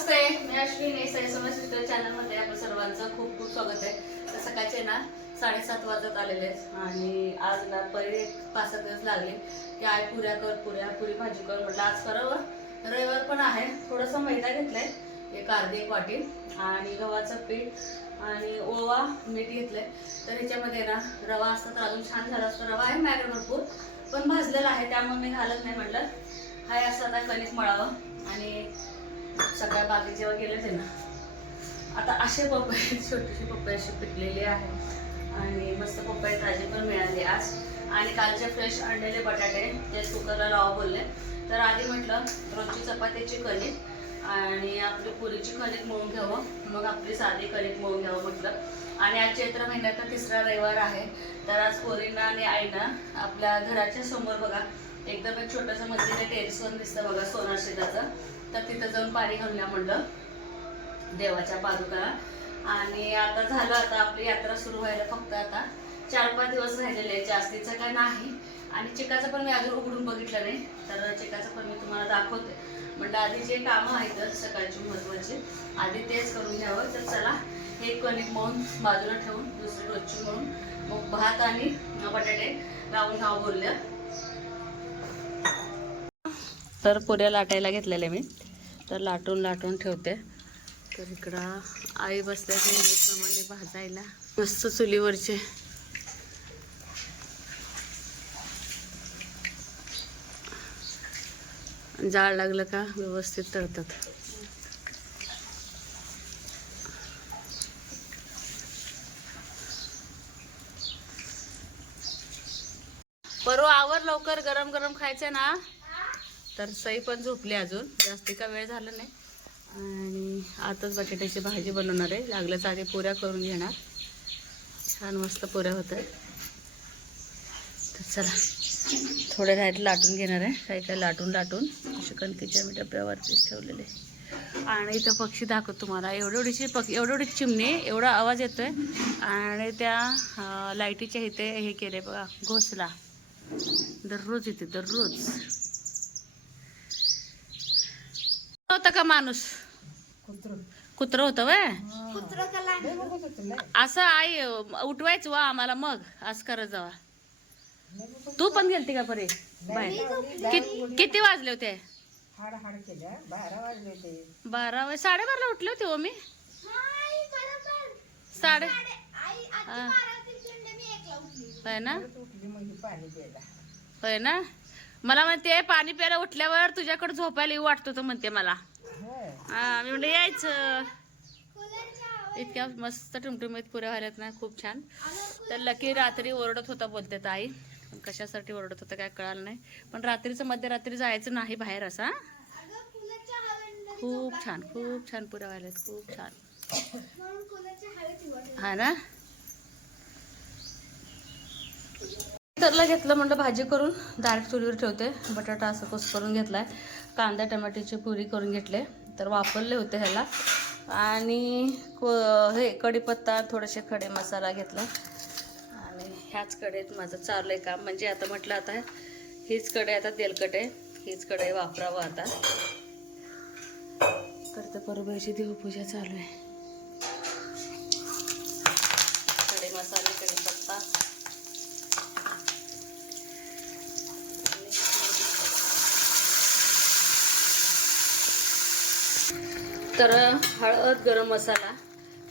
नमस्ते, मी Ashwini साईसोमा sister चॅनलमध्ये आपलं सर्वांचं खूप खूप स्वागत आहे. तर सकाळचे ना 7:30 वाजत आलेले आहेत आणि आज ना पहिले 5-6 दिवस लागले की आई पुऱ्या कर, पुरी भाजी कर म्हटलं. आज करावं, रविवार पण आहे. थोडंसं मैदा घेतलंय, एक अर्धी वाटी, आणि गव्हाचं पीठ आणि ओवा, मीठ घेतलंय. तर ह्याच्यामध्ये ना रवा असता तर अजून छान झालं असतं. रवा आहे माझ्याकडे भरपूर, पण भाजलेला आहे त्यामुळे मी घालत नाही. म्हटलं हाय असं आता कणिक मळावं. आणि सगळ्या बाकी जेव्हा गेले ते ना, आता असे पपई, छोटीशी पपई अशी पिकलेली आहे आणि मस्त पपई ताजी पण मिळाली आज. आणि कालचे फ्रेश आणलेले बटाटे ते कुकरला लावा बोलले. तर आधी म्हटलं रोजची चपातीची कणिक आणि आपली पुरीची कणिक मळून घ्यावं, मग आपली साधी कणिक मळून घ्यावं म्हटलं. आणि आज चैत्र महिन्याचा 3रा रविवार आहे. तर आज पोरींना आणि आईना आपल्या घराच्या समोर बघा एकदम एक छोटंसं मंदिर आहे, टेरेसवर दिसतं बघा सोनार शेताचं. तर तिथं जाऊन पाणी घालूया म्हणलं देवाच्या पादुका. आणि आता झालं, आता आपली यात्रा सुरू व्हायला फक्त आता 4-5 दिवस राहिलेले आहे, जास्तीचं काय नाही. आणि चिकाचं पण मी अजून उघडून बघितलं नाही, तर चिकाचं पण मी तुम्हाला दाखवते. म्हटलं आधी जे कामं आहेत सकाळची महत्त्वाची आधी तेच करून घ्यावं. तर चला, हे कणिक मळून बाजूला ठेवून दुसरी रोजची म्हणून मग भात आणि बटाटे लावून घ्यावं बोलल्या. तर पुऱ्या लाटायला घेतलेल्या मी, तर लाटून ठेवते. तर इकडं आई बसल्या नेहमीप्रमाणे भाजायला मस्त चुलीवरचे. जाळ लागलं का व्यवस्थित तळतात. परवा आवर लवकर, गरम गरम खायचं ना. तर सई पण झोपली, अजून जास्ती का वेळ झाला नाही. आणि आताच बटाट्याची भाजी बनवणार आहे. लागलंच आधी पुऱ्या करून घेणार. छान मस्त पुऱ्या होत आहेत. तर चला, थोड्या राईट लाटून घेणार आहे. काही लाटून असे कणकीच्या मी डब्यावरतीच ठेवलेले. आणि इथं पक्षी दाखवतो तुम्हाला. एवढी चिमणी, एवढा आवाज येतोय. आणि त्या लाईटीच्या इथे हे केले बघा, घोसला. दररोज येते, दररोज. होतं का माणूस? कुत्र होतं वय. असं आई उठवायचं वा आम्हाला, मग असं करत जावा. तू पण गेलती का परे बाहेर? किती वाजले होते? 12 साडेबाराला उठले होते हो मी. साडे होय ना, होय ना. मला म्हणते पाणी प्यायला उठल्यावर तुझ्याकडे झोपायला येऊ वाटतो तर म्हणते मला. हा, मी म्हणलं यायचं. इतक्या मस्त टुमटुमीत पुऱ्या व्हायल्यात ना, खूप छान. तर लकी रात्री ओरडत होता बोलते आई. कशासाठी ओरडत होता काय कळालं नाही. पण रात्रीचं मध्यरात्री जायचं नाही बाहेर असा. खूप छान पुऱ्या व्हायल्यात, खूप छान. हा ना. तरला घेतलं म्हटलं भाजी करून डायरेक्ट चुलीवर ठेवते. बटाटा असं कुस करून घेतलाय. कांदा टमाट्याची पुरी करून घेतले. तर वापरले होते ह्याला. आणि हे कढीपत्ता, थोडेसे खडे मसाला घेतला. आणि ह्याच कढईत माझं चालू आहे काम. म्हणजे आता म्हटलं आता हीच कढई आता तेलकट आहे, हीच कढई वापरावं आता. तर परभ्याची देवपूजा चालू आहे. खडे मसाले, कढीपत्ता. तर हळद, गरम मसाला,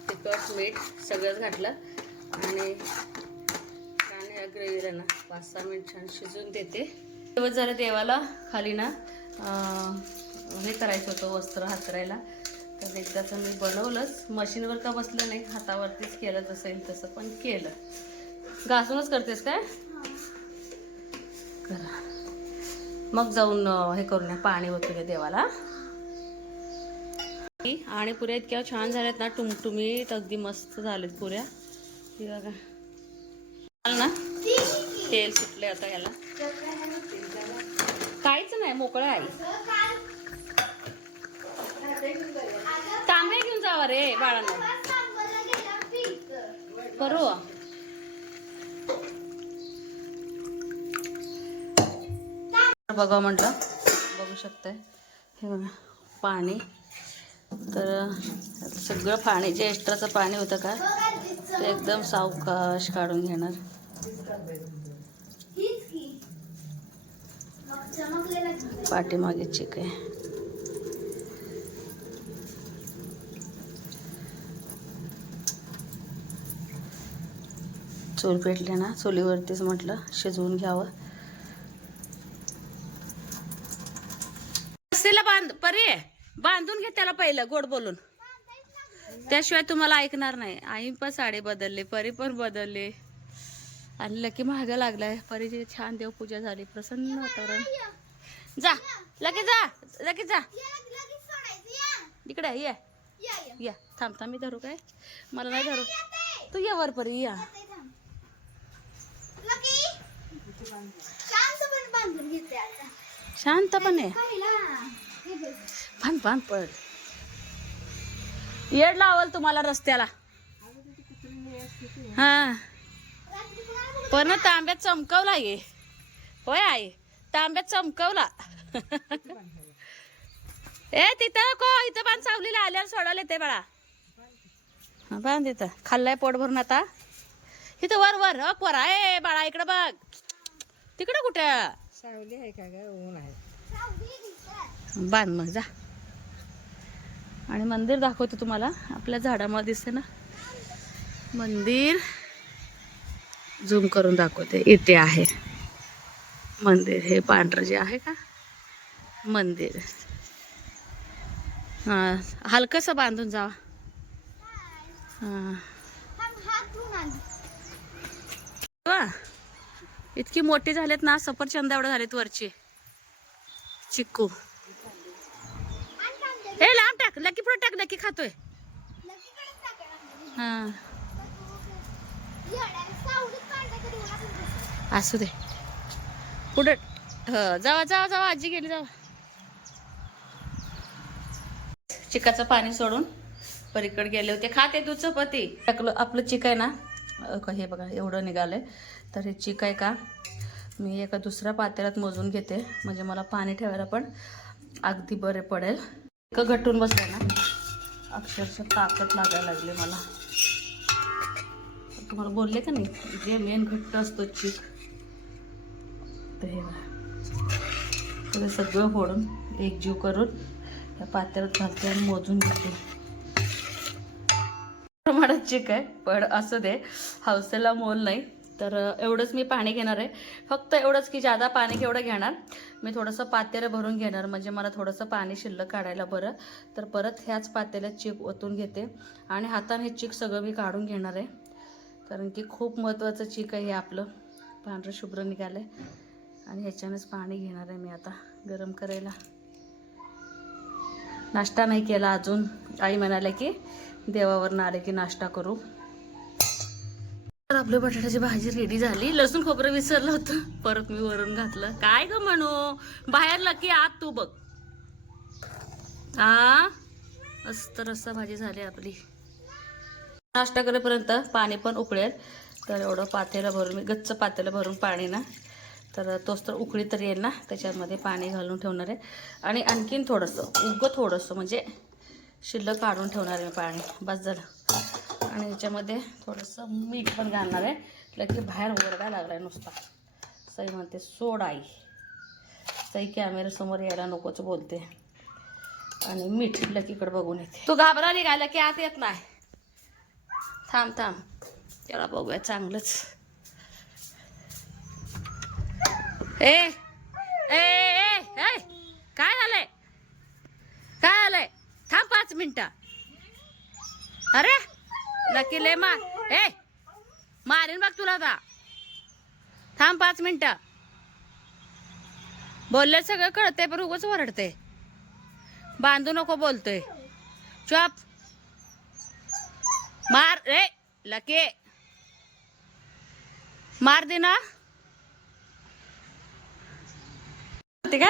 तिखट, मीठ सगळंच घातलं. आणि ह्या ग्रेव्हीला ना 5-6 मिनिट छान शिजून देते. दिवस झालं देवाला खाली ना हे करायचं होतं, वस्त्र हातरायला. तर एकदाचं मी बनवलंच. मशीनवर का बसलं नाही, हातावरतीच केलं. जसं येईल तसं पण केलं. घासूनच करतेस काय? करा. मग जाऊन हे करून पाणी ओतूया देवाला. आणि पुऱ्या इतक्या छान झाल्यात ना, टुमटुमीत अगदी मस्त झालेत पुऱ्या. हे बघा ना, तेल सुटले आता याला. काहीच नाही, मोकळं आहे. तांबे घेऊन जावा रे बाळांना. करू बघा म्हटलं, बघू शकताय. हे बघा पाणी तर सगळं पाणी जे एक्स्ट्राचं पाणी होतं का ते एकदम सावकाश काढून घेणार. पाठीमागे चिक आहे. चूल पेटले ना, चुलीवरतीच म्हटलं शिजवून घ्यावं. रस्सीला परी बांधून घे त्याला पहिलं गोड बोलून, त्याशिवाय तुम्हाला ऐकणार नाही. आई पण साडी बदलली, परी पण बदलली आणि लकी महाग लागलाय. परीची छान देवपूजा झाली, प्रसन्न वातावरण. जा लकी जा, लकी जा इकडे ये. या थांब थांब, मी धरू काय? मला नाही धरू, तू ये वर परी या. शांतपणे बांध बांध पड. येड लावल तुम्हाला रस्त्याला. हा पण तांब्यात चमकवला ये. होय आई, तांब्यात चमकवला. ए तिथं को इथं बांध, सावलीला आल्यावर सोडवले ते बाळा. बांध इथं, खाल्लाय पोट भरून आता. इथं वर वर हक वर आहे बाळा, इकडं बघ. तिकडं कुठं सावली आहे का ग? ऊन आहे. बांध मग जा. आणि मंदिर दाखवते तुम्हाला, आपल्या झाडामध्ये दिसते ना मंदिर, झूम करून दाखवते. इथे आहे मंदिर, हे पांढरं जे आहे का मंदिर. हा हलकस बांधून जावा. हा इतकी मोठी झालेत ना, सफरचंद एवढे झालेत वरचे. चिक्कू हे लांब टाक, लकी पुढे टाक, लकी खातोय. हा असू दे पुढे. जावा जावा जावा, आजी गेली जावा. चिकाचं पाणी सोडून परीकडे गेले होते. खाते तू चपाती टाकलं. आपलं चिक आहे ना, हे बघा एवढं निघालंय. तर हे चिक आहे का, मी एका दुसऱ्या पातेल्यात मोजून घेते, म्हणजे मला पाणी ठेवायला पण अगदी बरे पडेल. इतकं घटून बसलं ना, अक्षरशः ताकद लागायला लागली मला. तुम्हाला बोलले का नाही, जे मेन घट्ट असतो चिक, तर हे बघा सगळं फोडून एकजीव करून या पातेल्यात घालते आणि मोजून घेते. प्रमाणात चिक आहे, पण असं दे, हौसेला मोल नाही. तर एवढंच मी पाणी घेणार आहे, फक्त एवढंच की जादा पाणी केवढं घेणार. मी थोडंसं पातेलं भरून घेणार, म्हणजे मला थोडंसं पाणी शिल्लक काढायला बरं. तर परत ह्याच पातेल्यात चिक ओतून घेते आणि हाताने हे चिक सगळं मी काढून घेणार आहे, कारण की खूप महत्त्वाचं चिक आहे हे आपलं. पांढरं शुभ्र निघालं आहे आणि ह्याच्यानेच पाणी घेणार आहे मी आता गरम करायला. नाश्ता नाही केला अजून. आई म्हणाले की देवावरून आले की नाश्ता करू. तर आपली बटाट्याची भाजी रेडी झाली. लसूण खोबरं विसरलं होतं, परत मी वरून घातलं. काय ग म्हणू, बाहेरला की आत तू बघ. हा मस्त रस्सा भाजी झाली आपली. नाश्ता करेपर्यंत पाणी पण उकळेल. तर एवढं पातेलं भरून, मी गच्च पातेलं भरून पाणी ना, तर तोच तर उकळी तर येईल ना, त्याच्यामध्ये पाणी घालून ठेवणार आहे. आणि आणखीन थोडंसं म्हणजे शिल्लक काढून ठेवणार आहे पाणी, बस झालं. आणि ह्याच्यामध्ये थोडंसं मीठ पण घालणार आहे. लकी बाहेर ओरडायला लागलाय नुसता. सई म्हणते सोड आई, सई कॅमेऱ्यासमोर यायला नकोच बोलते. आणि मीठ लकीकडे बघून येते. तू घाबराली का, लकी आत येत नाही. थांब थांब, त्याला बघूया चांगलंच. ए ए ए काय झालंय, काय झालंय? थांब 5 मिनिटं. अरे लकी ले मारीन बघ तुला आता. थांब 5 मिनिटं. बोलले सगळं कळतंय पण उगाच वरडते. बांधू नको बोलतोय. चुप. मार रे लकी, मार दे ना. का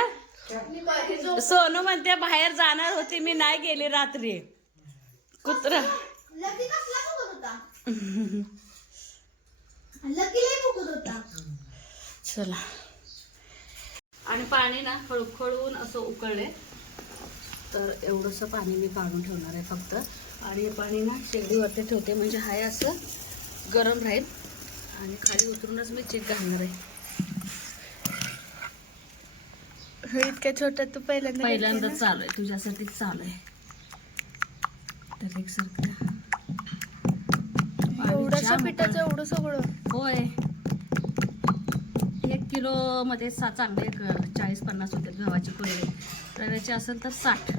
सोनू म्हणते बाहेर जाणार होती मी, नाही गेली रात्री. कुत्रा चला. आणि पाणी ना खळखळून असं उकळले. तर एवढंसं पाणी मी काढून ठेवणार आहे फक्त. आणि हे पाणी ना शेगडीवरती ठेवते म्हणजे हाय असं गरम राहील. आणि खाली उतरूनच मी चीक घालणार आहे. इतक्या छोट्यात तू पहिल्यांदा चालू आहे, तुझ्यासाठीच चालू आहे. तर एक सारखं एवढ्याशा पिठाचं एवढं सगळं? होय, 1 किलो मध्ये चांगले 40-50 होते गव्हाची कुरडई. रव्याची असेल तर 60.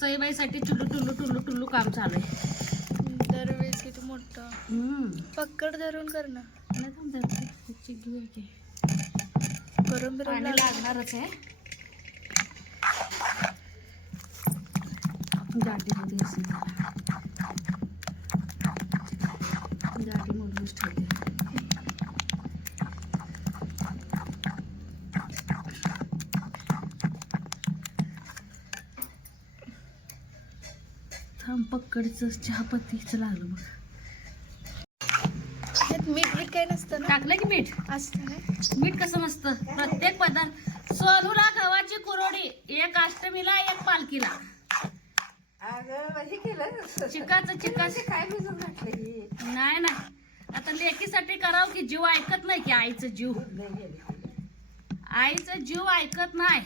सईबाईसाठी टुल्लू काम चालू आहे. दरवेळेस किती मोठं पक्कड धरून कर ना. गरम पाणी लागणारच आहे. गाठी मोडूनच ठेवते. थांब, पक्कडचं चहापत्तीचं लागलं बघ. मीठ काय नसतं ना? टाकलं की मीठ असतं ना. मीठ कसं नसतं? प्रत्येक पदार्थ. सोनूला गव्हाची कुरवडी, एक अष्टमीला एक पालखीला. चिकाचं काय भिजून घातलं? नाही ना, आता लेकीसाठी करावं की जीव ऐकत नाही की आईचं जीव ऐकत नाही.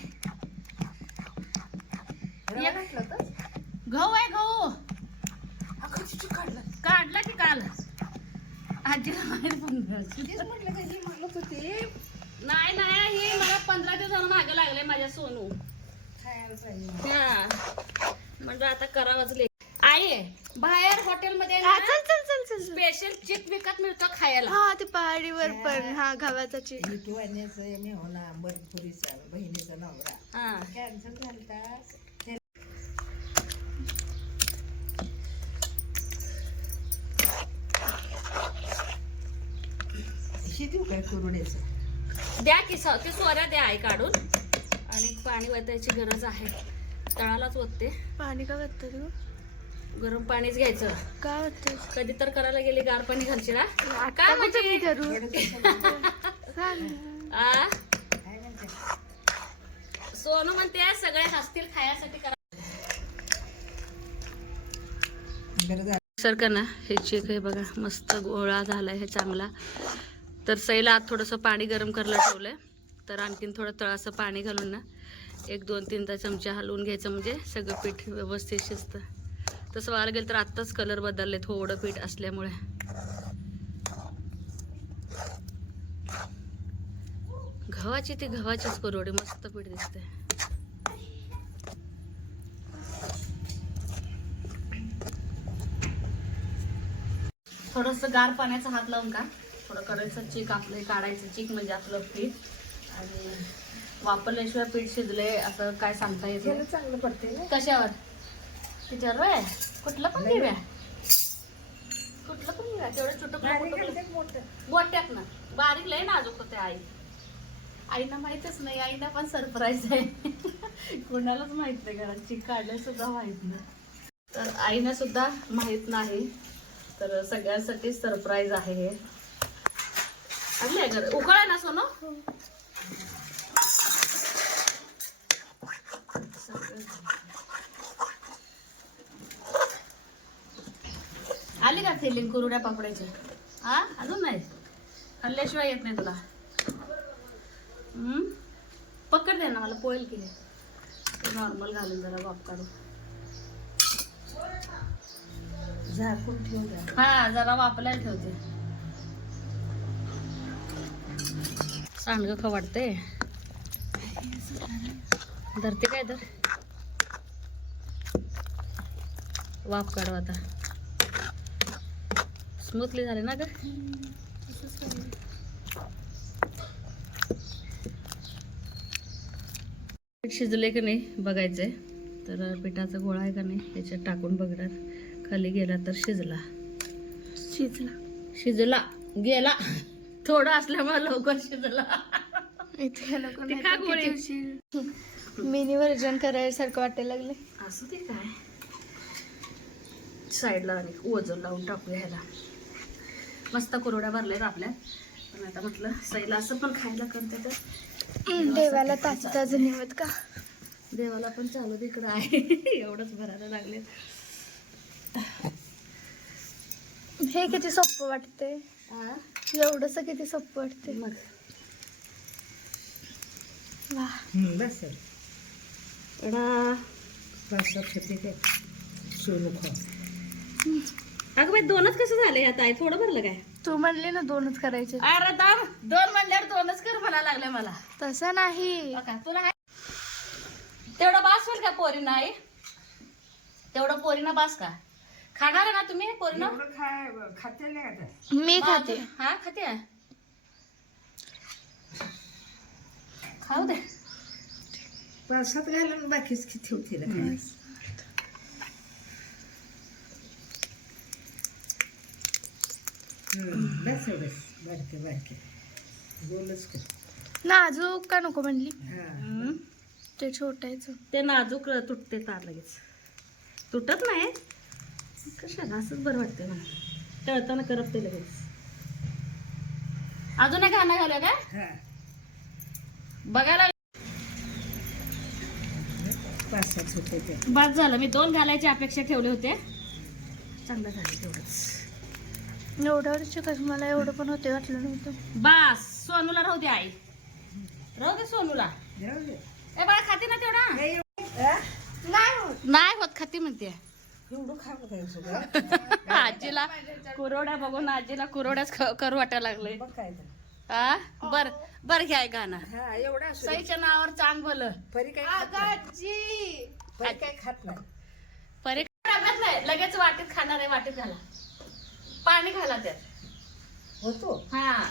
गहू आहे, गहू काढला की काल आजीला बाहेर म्हणत होते. नाही हे मला 15 दिवसांना मागं लागले माझ्या सोनू. म्हणजे आता करावंच आई. बाहेर हॉटेलमध्ये स्पेशल चिक विकत मिळतो खायला. हा, ते पहाडीवर पण. हा, गव्हाचा चिक. बहिणीचा नवरा कॅन्सर झालता. देऊ काय कुरड्याचं? द्या की ते सोऱ्या द्या आई काढून. आणि पाणी वतायची गरज आहे. तळालाच ओतते. पाणी का वतते तू? गरम पाणीच घ्यायचं. का वतते? कधी तर करायला गेली गार पाणी घालशील. काय म्हणजे करू? सोनू म्हणते सगळे हसतील खायासाठी करा. सर का ना, हे चीक आहे बघा, मस्त गोळा झालाय हे चांगला. तर सईला आत थोडंसं पाणी गरम करायला ठेवलंय. तर आणखीन थोडं तळाचं पाणी घालून ना 1-2-3 चमचे हलवून घ्यायचं म्हणजे सगळं पीठ व्यवस्थित शिजतं. तसं व्हायला गेलं तर आत्ताच कलर बदलले थोडं पीठ असल्यामुळे. गव्हाचीच कुरवडी मस्त पीठ दिसते. थोडंसं गार पाण्याचा हात लावून का थोडं करायचं चीक आपलं काढायचं. चीक म्हणजे आपलं पीठ. आणि वापरल्याशिवाय पीठ शिजले असं काय सांगता येत नाही. चांगलं पडते. कशावर? तिच्यावर वय कुठलं पण घेऊया, तेवढं छोटं मोठ्यात ना. बारीक लय नाजूक होते. आईना माहितच नाही. आईना पण सरप्राईज आहे. कोणालाच माहित नाही, घरात चीक काढल्या सुद्धा माहित नाही. तर आईना सुद्धा माहित नाही. तर सगळ्यांसाठी सरप्राईज आहे हे. आणलंय घर उकळ ना सोनो. आली का फिलिंग कुरड्या पापडायची? हा, अजून नाही खाल्ल्याशिवाय येत नाही तुला. पकड दे ना मला, पोळेल की. नॉर्मल घालून जरा वाफ काढू. झाकून ठेवू द्या. हा, जरा वापरायला ठेवते. सांडगं खा वाटते. धरते काय तर वाफ काढू आता. स्मूथली झाले ना ग. पीठ शिजले की नाही बघायचंय. तर पिठाचा गोळा आहे का नाही याच्यात टाकून बघणार. खाली गेला तर शिजला गेला. थोडं असल्यामुळे लवकर शिजला. मिनी वर्जन करायसारखं वाटायला लागले. असू दे काय. साईडला आणि वजन लावून टाकूया ह्याला. मस्त कुरड्या भरल्यात आपल्या. पण आता म्हटलं सईला असं पण खायला करते तर देवाला ताजं ताजं निवत का? देवाला पण चालू तिकडं आहे. एवढंच भरायला लागले. हे किती सोपं वाटते. एवढंच किती सोपं वाटते. मग वा. बस एवढा बस होते ते सोनू खा. अगं बाई 2च कसं झालं ह्यात आहे? थोडं भरलं काय? तू म्हणली ना 2च करायचे. अरे दाम 2 म्हणल्यावर 2च कर म्हणा लागले मला. तसं नाही. बघा, तुला तेवढं बास होईल का पोरी नाही? तेवढं पोरीनं बास का? खाणार आहे ना तुम्ही पोरीनं? खाते नाही आता. मी खाते. हा खाते. खाऊ दे. पावसात घालून बाकीच किती होती ना काय. बस एवढंच बारके बारके गोलच कर. नाजूक का नको म्हणली? हा ते छोटायचं. ते नाजूक तुटते तार लगेच. तुटत नाही कशाला, असंच बरं वाटतं ना. तळताना करपते लगेच. अजून एक घाणा घालूया का? हा बघायला पाच होते ते. बाद झालं. मी 2 घालायची अपेक्षा ठेवले होते. चांगलं झालं तेवढंच. एवढं कसं मला एवढं पण होते वाटलं नव्हतं. बास. सोनूला राहू दे आई. राहू दे सोनूला. जाऊ दे. ए बाळा खाते ना तेवढा? नाही हा? नाही होत खाती म्हणते. एवढं खाऊ खायचं आजीला कुरोड्या बघून आजीला कुरोड्याच करू वाटायला लागले. बघ काय तर. हा बर बर घ्या गाणं. हा एवढा असू दे. सईच्या नावावर चांग भलं. परी काय खात नाही. परी काय खात नाही. परे डब्यात नाही, लगेच वाटीत खाणार आहे. वाटीत घाला, पाणी घाला त्यात. होतो. हा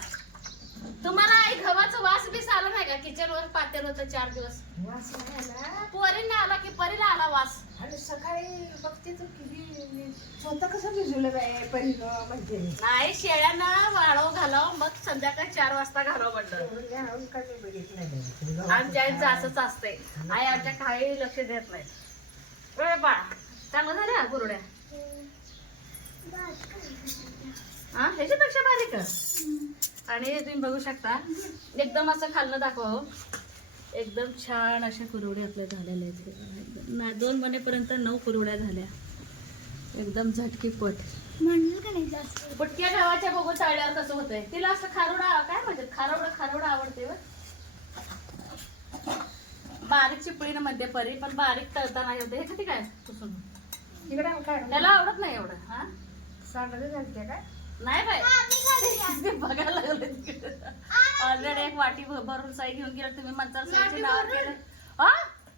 तुम्हाला आई गव्हाचा वास बीस आला नाही का? किचन वर पातेल होतं 4 दिवस. वास नाही आला. पोरींना आला की परीला आला वास. आणि सकाळी बघते तर किती स्वतः कसं भिजवलं बाय परी म्हणजे नाही, शेळ्यांना वाळव घालाव, मग संध्याकाळी 4 वाजता घालावं म्हणलं. एवढं काय मी बघितलं नाही. आमच्या आईचं असंच असतंय. आई आमच्या काही लक्ष देत नाही. बरं बाळा, चांगलं झालं हा कुरड्या. हा ह्याच्यापेक्षा बारीक आहे. आणि तुम्ही बघू शकता एकदम असं खाल्लं दाखवा हो. एकदम छान अशा कुरवड्या आपल्या झालेल्या आहेत. 2 बनेपर्यंत 9 कुरवड्या झाल्या. एकदम झटकीपट. म्हणलं का नाही जास्त? बुटक्या गव्हाच्या बघून तळल्यावर कसं होतंय. तिला असं खारोडा काय म्हणतात, खारोडा आवडते. बारीक चिपळीनं मध्ये परी, पण बारीक तळता नाही होते. हे खाते काय पुसून? तिकडे काय त्याला आवडत नाही एवढं. हा सांडगे घालते काय? नाही बाई, बघायला लागले. ऑलरेडी एक वाटी भरून साई घेऊन गेलं. तुम्ही म्हणता साईची नाव केलं. हा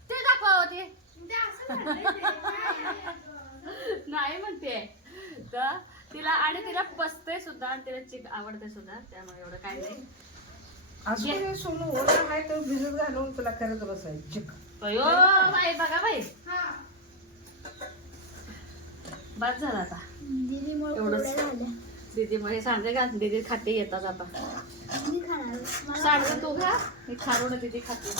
ते दाखवा होते. नाही म्हणते तर तिला, आणि तिला पसते सुद्धा, आणि तिला चिक आवडते सुद्धा. त्यामुळे एवढं काय नाही. असं सोनू ओला आहे तर भिजत घालून तुला करत बसायचं चिक. अयो बाई, बघा बाई, बस झाला आता. एवढंच. दीदीमुळे सांडगे घाल. दीदी खाते येतात आता. सांडगे तू घ्या, मी खारोड दीदी खाते.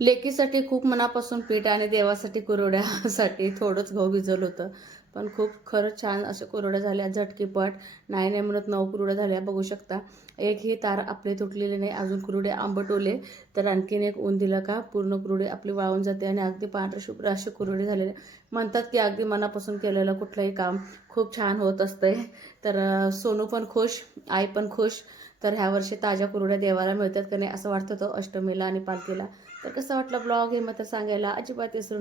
लेकीसाठी खूप मनापासून पीठ आणि देवासाठी कुरवड्यासाठी थोडंच गहू भिजवलं होतं. पण खूप खरंच छान अशा कुरवड्या झाल्या. झटकीपट. नाही म्हणत 9 कुरवड्या झाल्या. बघू शकता. एकही तार आपले तुटलेले नाही. अजून कुरवडे आंबट ओले तर आणखीन एक ऊन दिलं का पूर्ण कुरवडे आपली वाळून जाते. आणि अगदी पांढरे शुभ्र असे कुरवडे झालेले. म्हणतात की अगदी मनापासून केलेलं कुठलंही काम खूप छान होत असतंय. तर सोनू पण खुश, आई पण खुश. तर ह्या वर्षी ताज्या कुरवड्या देवाला मिळतात का नाही असं वाटतं होतं अष्टमीला आणि पालखीला. तर कसं वाटलं ब्लॉग हे मात्र सांगायला अजिबात विसरू नका.